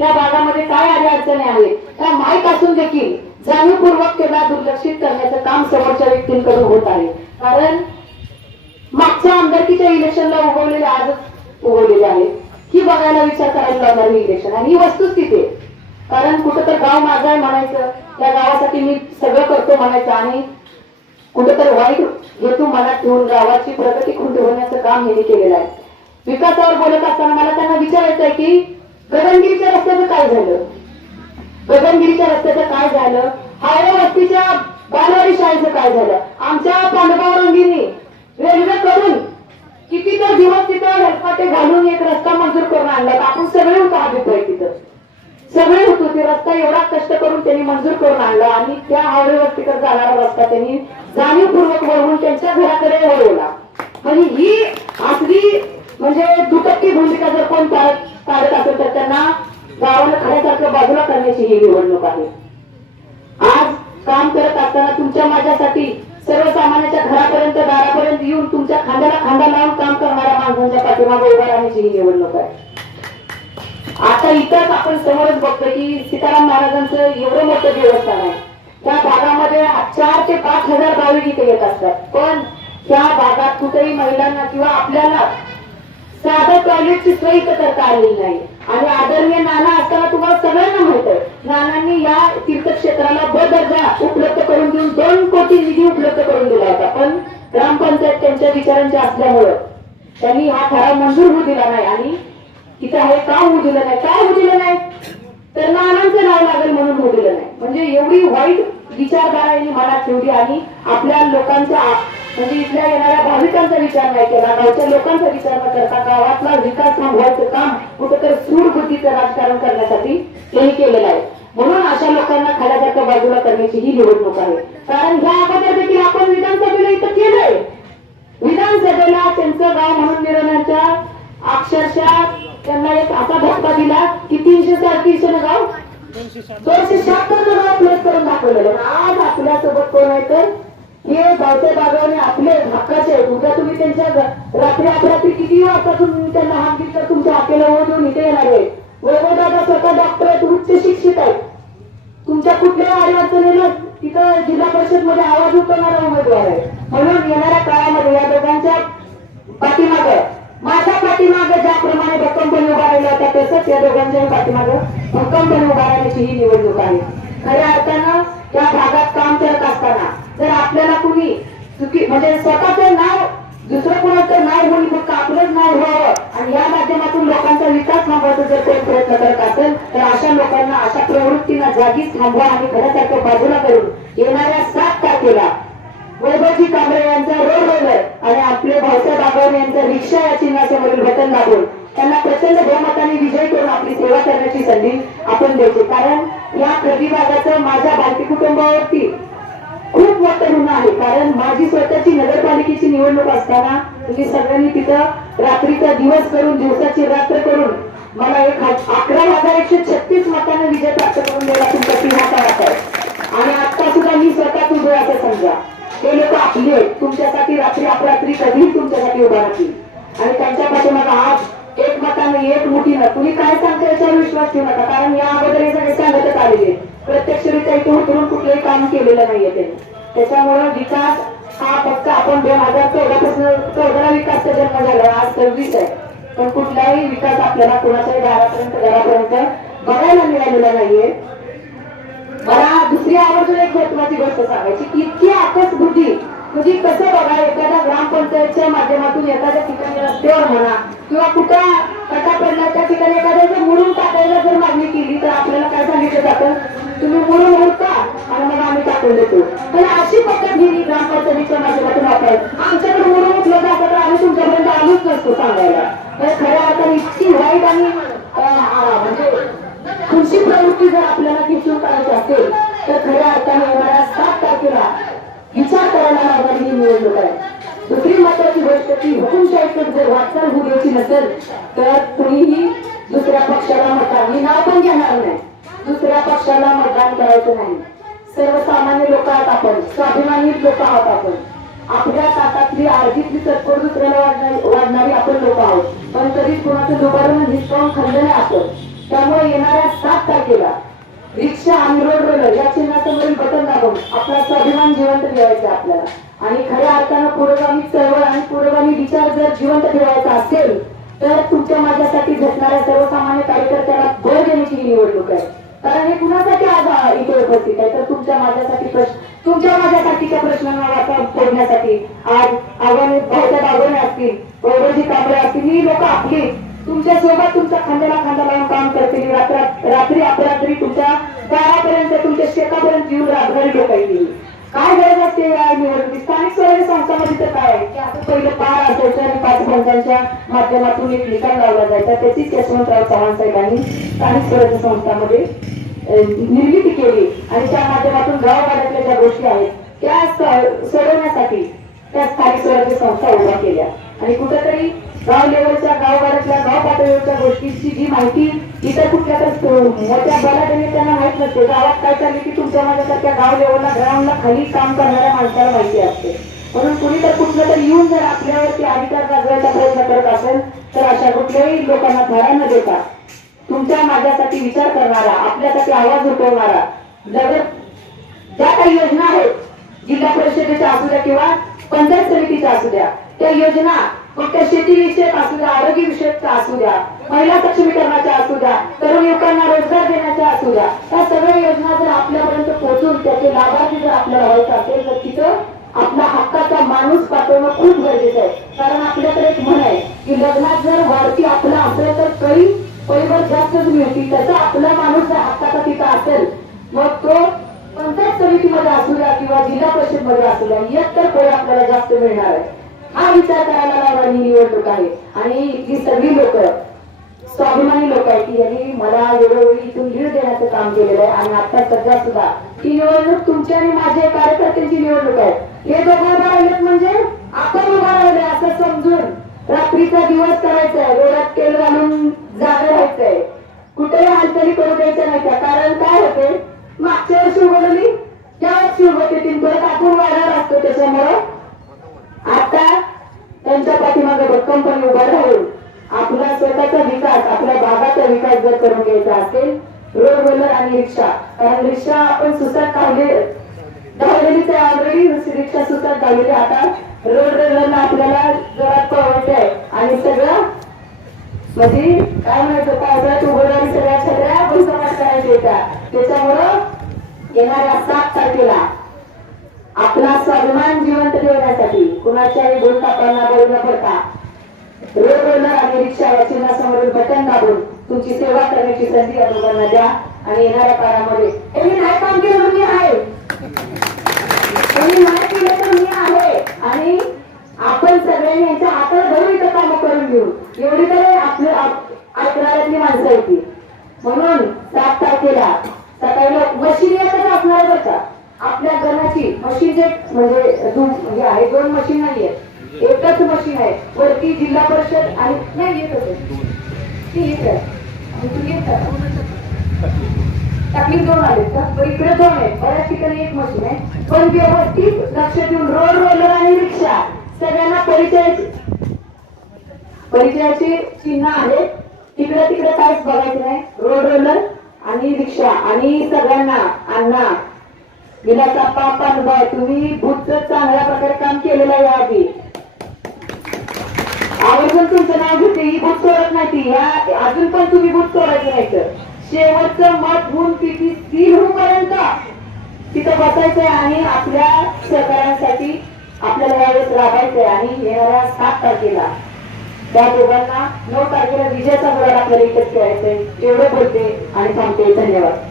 त्या भागामध्ये काय अडचणी आहेत त्या माहीत असून देखील जाणीवपूर्वक त्याला दुर्लक्षित करण्याचं काम समोरच्या व्यक्तींकडून होत आहे. कारण मागच्या आमदारकीच्या इलेक्शनला उगवलेले आजच उगवलेले आहे ही बघायला विचार करायला लागणारी इलेक्शन आणि ही वस्तुस्थिती आहे. कारण कुठं तर गाव माझं आहे म्हणायचं, त्या गावासाठी मी सगळं करतो म्हणायचं आणि कुठं तर वाईट हेतू मनात ठेवून गावाची प्रगती खुंटवण्याचं काम हे केलेलं आहे. विकासावर बोलत असताना मला त्यांना विचारायचं आहे की गगनगिरीच्या रस्त्याचं काय झालं, गगनगिरीच्या रस्त्याचं काय झालं, हायवे वस्तीच्या बालवाडी शाळेचं काय झालं. आमच्या पांडुरंगांनी रेल्वे करून किती तर दिवस तिथं हेलपाटे घालून एक रस्ता मंजूर करून आणला. आपण सगळे होतो अभिप्राय तिथं सगळे होतो. ते रस्ता एवढा कष्ट करून त्यांनी मंजूर करून आणला आणि त्या हायवे वस्तीकडे जाणारा रस्ता त्यांनी जाणीवपूर्वक वळवून त्यांच्या घराकडे वळवला. म्हणजे ही असली म्हणजे दुटक्की भूमिका जर कोण काढत असेल तर त्यांना गावाला खऱ्यासारखं बाजूला करण्याची ही निवडणूक आहे. आज काम करत असताना तुमच्या माझ्यासाठी सर्वसामान्यांच्या घरापर्यंत दारापर्यंत येऊन तुमच्या खांद्याला खांदा लावून काम करणाऱ्या माणसांच्या पाठीमागे उभा राहण्याची ही निवडणूक आहे. आता इथंच आपण समोरच बघतो की सीताराम महाराजांचं एवढं मोठं देवस्थान आहे. त्या भागामध्ये 4,000 ते 5,000 भाविक इथे येत असतात. पण त्या भागात कुठेही महिलांना किंवा आपल्याला साधं टॉयलेटची सोय करता आलेली नाही. आणि आदरणीय नाना असताना तुम्हाला सगळ्यांना माहित आहे नानांनी या तीर्थक्षेत्राला ब दर्जा उपलब्ध करून देऊन 2 कोटी निधी उपलब्ध करून दिला होता. पण ग्रामपंचायत त्यांच्या विचारांच्या असल्यामुळं त्यांनी हा ठराव मंजूर होऊ दिला नाही आणि तिथं हे का होऊ दिलं नाही, काय होऊ दिलं नाही तर नानांचं नाव लागेल म्हणून होऊ दिलं नाही. म्हणजे एवढी वाईट विचारधारा यांनी मनात ठेवली आणि आपल्या लोकांचा म्हणजे इथल्या येणाऱ्या भाविकांचा विचार नाही केला, गावच्या लोकांचा विचार न करता गावातला विकास थांबवायचं काम कुठेतरी सूडबुद्धीचं राजकारण करण्यासाठी त्यांनी केलेलं आहे. म्हणून अशा लोकांना खऱ्यासारखं बाजूला करण्याची ही निवडणूक आहे. कारण ह्या अगोदर देखील आपण विधानसभेला इथं केलंय. विधानसभेला त्यांचं गाव म्हणून मिळवण्याच्या अक्षरशः त्यांना एक असा धक्का दिला की 337 गाव 276 गाव प्लेस करून दाखवलेलं. आज आपल्यासोबत कोण आहे तर हे गावच्या बागाने आपले हक्काचे आहेत. उद्या तुम्ही त्यांच्या रात्री अपरात्री किती वाजता तुम्ही त्यांना हात दिला तुमच्या हाकेला ओढून इथे येणार आहे. वैभव दादा स्वतः डॉक्टर आहेत, उच्च शिक्षित आहेत. तुमच्या कुठल्याही अडचणीला तिथं जिल्हा परिषद मध्ये आवाज उठवणारा उमेदवार आहे. म्हणून येणाऱ्या काळामध्ये या दोघांच्या पाठीमागं माझ्या पाठीमागं ज्याप्रमाणे भक्कमपणे उभा राहिला होता तसंच या दोघांच्याही पाठीमागं भक्कमपणे उभा राहण्याची ही निवडणूक आहे. खऱ्या अर्थानं त्या भागात काम करत असताना जर आपल्याला कुणी चुकी म्हणजे स्वतःचं नाव दुसरं कोणाचं नाव होईल फक्त आपलंच नाव व्हावं आणि या माध्यमातून लोकांचा विकास थांबवायचा जर कोण प्रयत्न करत असेल तर अशा लोकांना अशा प्रवृत्तींना जागीच थांबवा आणि खऱ्यासारखं बाजूला करून येणाऱ्या 7 तारखेला वैभवजी कांबळे यांचा रोड रोलर आणि आपले भाऊसाहेब आगवणे यांचा रिक्षा या चिन्हासमोरील बटन दाबून त्यांना प्रचंड बहुमताने विजय करून आपली सेवा करण्याची संधी आपण द्यायची. कारण या प्रतिभागाचं माझ्या भारतीय कुटुंबावरती खूप मोठं ऋण आहे. कारण माझी स्वतःची नगरपालिकेची निवडणूक असताना तुम्ही सगळ्यांनी तिथं रात्रीचा दिवस करून दिवसाची रात्र करून मला 11,136 मतांना विजय प्राप्त करून द्यायला तुमचा सिंहाचा वाटा आहे. आणि आता सुद्धा मी स्वतः उभे असं समजा ते लोक आपले तुमच्यासाठी रात्री अपरात्री कधीही तुमच्यासाठी उभा राहतील आणि त्यांच्या पाठीमागे आज 1 मताने 1 मुठीनं तुम्ही काय सांगता याच्यावर विश्वास ठेवू नका. कारण या अगोदर हे सगळे सांगतच आलेले प्रत्यक्षरित्या इथे उतरून कुठलंही काम केलेलं नाहीये त्यांनी. त्याच्यामुळे विकास हा फक्त आपण 2014 विकासचा जन्म झाला, आज 26 आहे. पण कुठलाही विकास आपल्याला कोणाच्याही घरापर्यंत बघायला मिळालेला नाहीये. मला दुसरी आवर्जून एक महत्वाची गोष्ट सांगायची की इतकी आकस बुद्धी म्हणजे कसं बघा एखाद्या ग्रामपंचायतच्या माध्यमातून एखाद्या ठिकाणी रस्त्यावर म्हणा किंवा कुठं कटा पडला त्या ठिकाणी एखाद्याचं मुरुम टाकायला जर मागणी केली तर आपल्याला काय सांगितलं जातं तुम्ही मुरुम होता आणि मग आम्ही टाकून देतो. तर अशी पद्धत ही ग्रामपंचायतीच्या माध्यमातून वापरायची. आमच्याकडे मुरुम उठलं जातं तर आम्ही तुमच्यापर्यंत आलोच नसतो सांगायला. तर खऱ्या अर्थाने इतकी वाईट आणि म्हणजे खुशी प्रवृत्ती जर आपल्याला खिचून काढायची असेल तर खऱ्या अर्थाने येणाऱ्या 7 तारखेला विचार करायला लागणारी ही निवडणूक आहे. दुसरी महत्वाची गोष्ट की हुकुमशाहीकडे जर वाटचाल होऊ द्यायची नसेल तर कुणीही दुसऱ्या पक्षाला मतदान मी नाव पण घेणार नाही. दुसऱ्या पक्षाला मतदान करायचं नाही. सर्वसामान्य लोक आहात आपण, स्वाभिमानी लोक आहोत आपण. आपल्या ताटातली आर्थिकली तत्पर दुसऱ्याला वाढणारी आपण लोक आहोत. पण कधीच कोणाचं दुबारून हिसकावून खाल्लं नाही आपण. त्यामुळे येणाऱ्या 7 तारखेला रिक्षा आणि रोड रोलर या चिन्हासमोरील बटन दाबून आपला स्वाभिमान जिवंत ठेवायचा आपल्याला आणि खऱ्या अर्थानं पुरोगामी चळवळ आणि पुरोगामी विचार जर जिवंत ठेवायचा असेल तर तुमच्या माझ्यासाठी झटणाऱ्या सर्वसामान्य कार्यकर्त्याला बळ देण्याची ही निवडणूक आहे. कारण हे कुणासाठी आज इथे उपस्थित आहे तर तुमच्या माझ्यासाठी तुमच्या माझ्यासाठीच्या प्रश्नांना वाचा फोडण्यासाठी आज भाऊसाहेब आव्हाने असतील, गौरवजी कांबळे असतील, ही लोक आपली तुमच्या सोबत तुमच्या खांद्याला खांदा लावून काम करतील. रात्री अपरात्री तुमच्या दारापर्यंत तुमच्या शेतापर्यंत येऊन राबणारी लोक येतील. काय गरज असते या निवडणुकीत? स्थानिक स्वराज्य संस्थांमध्ये तर काय आहे की आता पहिलं 5 असायचं आणि 5 पंचांच्या माध्यमातून एक निकाल लावला जायचा. त्याचीच यशवंतराव चव्हाण साहेबांनी स्थानिक स्वराज्य संस्थांमध्ये निर्मिती केली आणि त्या माध्यमातून गावागाड्यातल्या ज्या गोष्टी आहेत त्या सोडवण्यासाठी त्या स्थानिक स्वराज्य संस्था उभ्या केल्या आणि कुठेतरी गाव लेवलच्या गावगाड्यातल्या गाव पातळीवरच्या गोष्टींची जी माहिती इतर कुठल्या तर मोठ्या बलाढ्याने त्यांना माहित नसते. गावात काय चालली की तुमच्या माझ्यासारख्या गाव लेवलला ग्राउंडला खाली काम करणाऱ्या माणसाला माहिती असते. म्हणून कुणी तर कुठलं तर येऊन जर आपल्यावरती अधिकार गाजवायचा प्रयत्न करत असेल तर अशा कुठल्याही लोकांना धडा न देता तुमच्या माझ्यासाठी विचार करणारा, आपल्यासाठी आवाज उठवणारा, ज्या काही योजना आहेत जिल्हा परिषदेच्या असू द्या किंवा पंचायत समितीच्या असू द्या, त्या योजना फक्त शेतीविषयक असू द्या, आरोग्य विषयक असू द्या, महिला सक्षमीकरणाच्या असू द्या, तरुण युवकांना रोजगार देण्याच्या असू द्या, त्या सगळ्या योजना जर आपल्यापर्यंत पोहोचून त्याचे लाभार्थी जर आपल्याला व्हायचं असेल तर तिथं आपला हक्काचा माणूस पाठवणं खूप गरजेचं आहे. कारण आपल्याकडे एक म्हण आहे की लग्नात जर वाढती आपला असेल तर काही पैवर जास्तच मिळतील. त्याचा आपला माणूस जर हक्काचा तिथं असेल मग तो पंचायत समितीमध्ये असू द्या किंवा जिल्हा परिषद मध्ये असू द्या एक तर पैर आपल्याला जास्त मिळणार आहे. हा विचार करायला लावणारी निवडणूक आहे आणि ही सगळी लोक स्वाभिमानी लोक आहेत की यांनी मला वेळोवेळी इथून लीड देण्याचं काम केलेलं आहे आणि आता सध्या सुद्धा ही निवडणूक तुमची आणि माझ्या कार्यकर्त्यांची निवडणूक आहे. हे दोघं उभा राहिलेत म्हणजे आपण उभा राहिले असं समजून रात्रीचा दिवस करायचा आहे, डोळ्यात तेल घालून जागे राहायचंय, कुठेही हालचाली करू द्यायच्या नाही. कारण काय होते मागच्या वर्षी उघडली त्या वर्षी उभते तीन परत आपण वाढणार असतो. त्याच्यामुळं आता त्यांच्या पाठीमागे कंपनी उभा राहून आपला स्वतःचा विकास, आपल्या भागाचा विकास जर करून घ्यायचा असेल रोड रोलर आणि रिक्षा, कारण रिक्षा आपण सुसाट धावलेलीच आहे ऑलरेडी, रिक्षा सुसाट धावलेली, आता रोड रोलरला आपल्याला जरा पळवायचं आहे आणि सगळं म्हणजे काय म्हणायचं पावसाळ्यात उघडणारी सगळ्या छत्र्या भुसमाट करायच्या. त्याच्यामुळं येणाऱ्या 7 तारखेला आपला स्वाभिमान जिवंत ठेवण्यासाठी कुणाच्याही बोलतापांना बळी न पडता रोड रोलर आणि रिक्षा या चिन्हासमोरील बटन दाबून तुमची सेवा करण्याची संधी या लोकांना द्या आणि येणाऱ्या काळामध्ये त्यांनी नाही काम केलं तर मी आहे, त्यांनी नाही केलं तर मी आहे आणि आपण सगळ्यांनी यांच्या हाताला धरून इथं कामं करून घेऊ एवढी तरी आपल्या ऐकणाऱ्यातली माणसं आहेत ती. म्हणून 7 तारखेला सकाळी मशीन येतच असणार बरं का आपल्या घराची मशीन म्हणजे आहे 2 मशीन नाहीये, एकच मशीन आहे. वरती जिल्हा परिषद आणि नाही येत होते ती येत टाकली 2 आहेत का पण इकडे 2 आहेत, बऱ्याच ठिकाणी 1 मशीन आहे. पण व्यवस्थित लक्ष देऊन रोड रोलर आणि रिक्षा सगळ्यांना परिचयाची चिन्ह आहेत. तिकडे तिकडे काहीच बघायचं नाही, रोड रोलर आणि रिक्षा आणि सगळ्यांना अण्णा विलाचा पाप अनुभव, तुम्ही भूतचं चांगल्या प्रकारे काम केलेलं आहे आधी, आवर्जून तुमचं नाव घेते, ही भूत सोडत नाही ती, अजून पण तुम्ही भूत सोडायचं नाही. तर शेवटचं मत होऊन किती 3 होईपर्यंत तिथं बसायचंय आणि आपल्या सहकार्यांसाठी आपल्याला यावेळेस राबायचंय आणि येणाऱ्या 7 तारखेला त्या दोघांना 9 तारखेला विजयाचा गुलाल आपल्याला इथेच खेळायचंय. एवढं बोलते आणि थांबते. धन्यवाद.